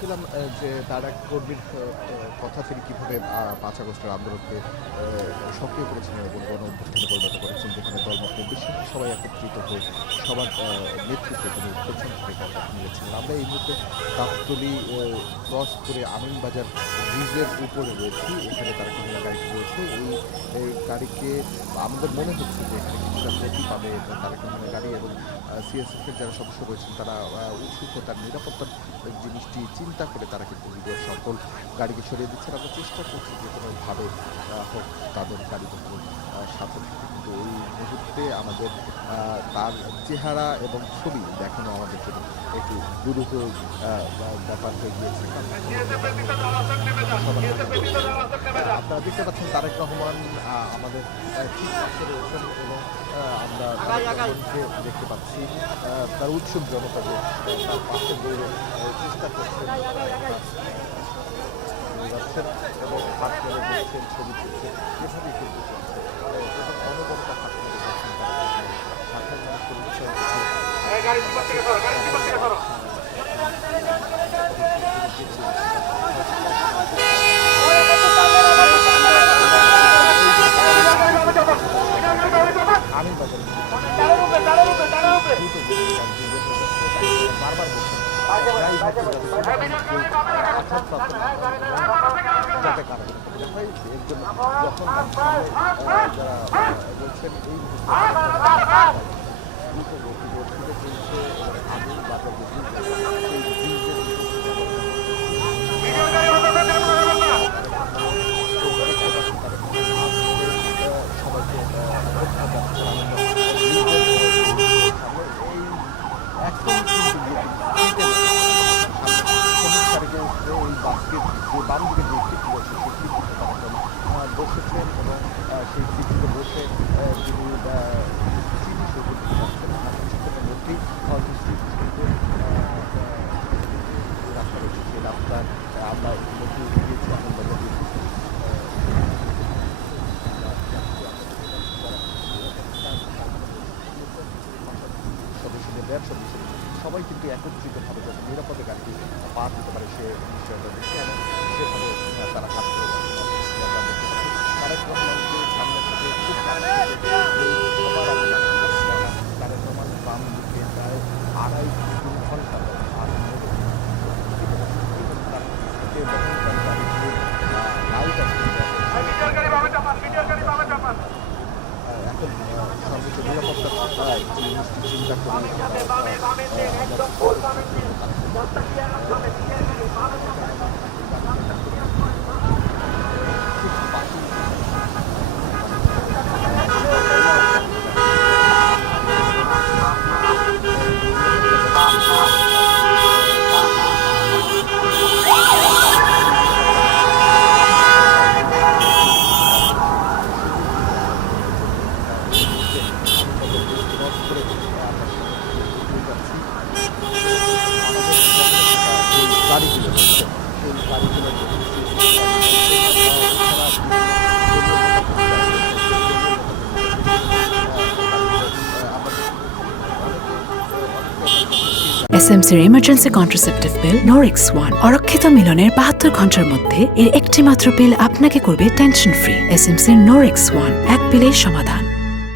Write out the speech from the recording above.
বলছিলাম যে তার এক কর্মীর কথা তিনি কিভাবে ৫ আগস্টের আন্দোলনকে সক্রিয় করেছেন এবং গণ অভ্যুত্থানে পরিণত করেছেন, যেখানে দলমত নির্বিশেষে সবাই একত্রিত হয়ে সবার নেতৃত্বে তিনি পেছন থেকে কথা নিয়েছিলেন। আমরা এই মুহূর্তে গাবতলী ক্রস করে আমিনবাজার ব্রিজের উপরে রয়েছি। এখানে তার কর্মীরা গাড়িটি রয়েছে। এই গাড়িকে আমাদের মনে হচ্ছে যে এখানে কিছুটা গতি পাবে তার কর্মীরা গাড়ি, এবং সিএসএফ এর যারা সদস্য রয়েছেন তারা উৎসুক তার নিরাপত্তার জিনিসটি চিন্তা করে তারা কিন্তু বিজয় সকল গাড়িকে সরিয়ে দিচ্ছেন। আমরা চেষ্টা করছি যে কোনোভাবে হোক তাদের গাড়িগুলো সাথে থাকে, কিন্তু এই মুহূর্তে আমাদের তার চেহারা এবং ছবি দেখানো আমাদের জন্য একটু দুরূহ ব্যাপার হয়ে গিয়েছে। আপনারা দেখতে পাচ্ছেন তারেক রহমান আমাদের ঠিক পাশে রয়েছেন, এবং আমরা দেখতে পাচ্ছি তার উৎসুক জনতা যে তার পাশে দৌড়ে চেষ্টা করছেন যাচ্ছেন এবং হাত ধরে বলছেন, ছবি তুলছেন, এভাবেই কিন্তু চলছে এবং অনবরতা হাত ধরে যাচ্ছেন সাধারণ মানুষের উৎসাহ। আমি বারবার বলছেন যাতে কারণ এর জন্য যখন যারা বলছেন এই মুহূর্তে দ্রুত গতি বর্ধিত চলছে এবং আগুন বাজার বাম দিকে যে সিট রয়েছে সেই সিটটিতে তারা বসেছেন এবং সেই সিটটিতে বসে তিনি চিনি শুরু করতে কিছুক্ষণের মধ্যেই হয়তো সিট কিন্তু রাস্তা রয়েছে, সেই রাস্তায় আমরা ইতিমধ্যে উঠে গিয়েছি আনন্দবাজার সদস্যদের র্যাব সদস্য সবাই কিন্তু একত্রিতভাবে যাতে নিরাপদে গাড়িটি পার হতে পারে সে বিষয়টা দেখছে এবং সেভাবে তারা কাজ করে যাচ্ছে। তারেক রহমানকে সামনে থেকে খুব সবার আগে তারেক রহমান বাম দিকে প্রায় 2.5 ঘন্টা এখন সর্বোচ্চ নিরাপত্তার চিন্তা করে গাড়িগুলো হচ্ছে সেই গাড়িগুলো এসএমসির ইমার্জেন্সি কন্ট্রাসেপটিভ পিল নরিক্স 1 অরক্ষিত মিলনের 72 ঘন্টার মধ্যে এর একটি মাত্র পিল আপনাকে করবে টেনশন ফ্রি। এসএমসির নরিক্স 1 এক পিলের সমাধান।